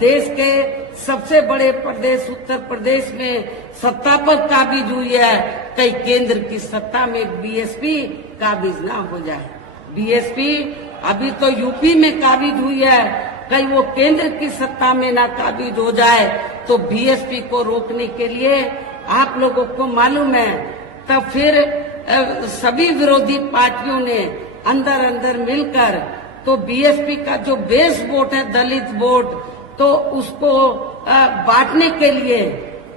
देश के सबसे बड़े प्रदेश उत्तर प्रदेश में सत्ता पर काबिज हुई है, कहीं केंद्र की सत्ता में बीएसपी काबिज ना हो जाए। बीएसपी अभी तो यूपी में काबिज हुई है, कहीं वो केंद्र की सत्ता में ना काबिज हो जाए। तो बीएसपी को रोकने के लिए आप लोगों को मालूम है, तब फिर सभी विरोधी पार्टियों ने अंदर अंदर मिलकर तो बीएसपी का जो बेस वोट है दलित वोट, तो उसको बांटने के लिए,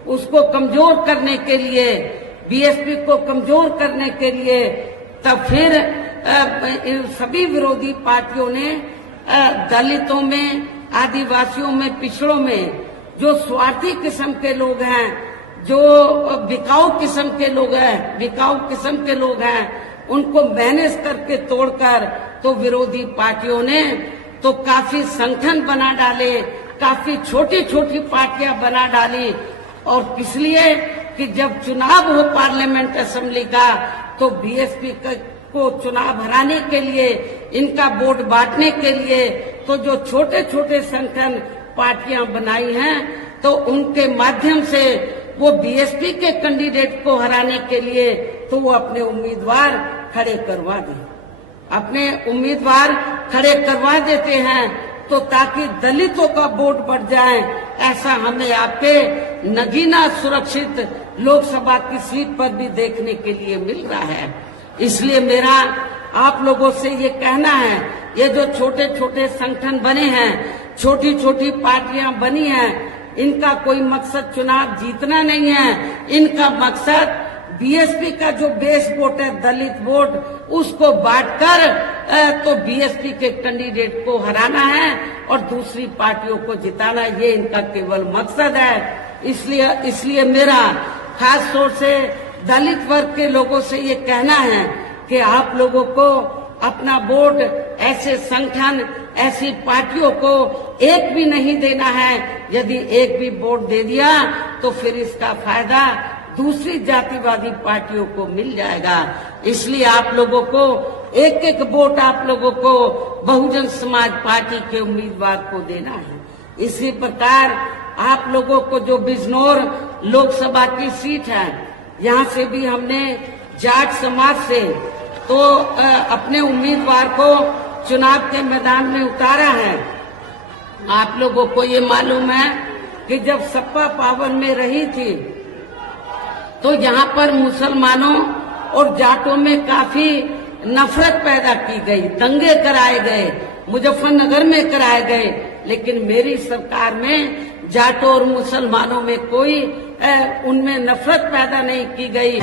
उसको कमजोर करने के लिए, बीएसपी को कमजोर करने के लिए तब फिर सभी विरोधी पार्टियों ने दलितों में, आदिवासियों में, पिछड़ों में जो स्वार्थी किस्म के लोग हैं, जो बिकाऊ किस्म के लोग हैं, उनको मैनेज करके तोड़कर तो विरोधी पार्टियों ने तो काफी संगठन बना डाले, काफी छोटी छोटी पार्टियां बना डाली। और किस लिए कि जब चुनाव हो पार्लियामेंट असेंबली का तो बीएसपी को चुनाव हराने के लिए, इनका वोट बांटने के लिए तो जो छोटे छोटे संगठन पार्टियां बनाई हैं तो उनके माध्यम से वो बीएसपी के कैंडिडेट को हराने के लिए तो वो अपने उम्मीदवार खड़े करवा देते हैं तो ताकि दलितों का वोट बढ़ जाए। ऐसा हमें आपके नगीना सुरक्षित लोकसभा की सीट पर भी देखने के लिए मिल रहा है। इसलिए मेरा आप लोगों से ये कहना है, ये जो छोटे छोटे संगठन बने हैं, छोटी छोटी पार्टियां बनी हैं, इनका कोई मकसद चुनाव जीतना नहीं है। इनका मकसद बीएसपी का जो बेस वोट है दलित वोट, उसको बांटकर तो बीएसपी के कैंडिडेट को हराना है और दूसरी पार्टियों को जिताना, ये इनका केवल मकसद है। इसलिए मेरा खास तौर से दलित वर्ग के लोगों से ये कहना है कि आप लोगों को अपना वोट ऐसे संगठन, ऐसी पार्टियों को एक भी नहीं देना है। यदि एक भी वोट दे दिया तो फिर इसका फायदा दूसरी जातिवादी पार्टियों को मिल जाएगा। इसलिए आप लोगों को एक एक वोट आप लोगों को बहुजन समाज पार्टी के उम्मीदवार को देना है। इसी प्रकार आप लोगों को जो बिजनौर लोकसभा की सीट है, यहाँ से भी हमने जाट समाज से तो अपने उम्मीदवार को चुनाव के मैदान में उतारा है। आप लोगों को ये मालूम है कि जब सपा पावर में रही थी तो यहाँ पर मुसलमानों और जाटों में काफी नफरत पैदा की गई, दंगे कराए गए, मुजफ्फरनगर में कराए गए। लेकिन मेरी सरकार में जाटों और मुसलमानों में कोई उनमें नफरत पैदा नहीं की गई।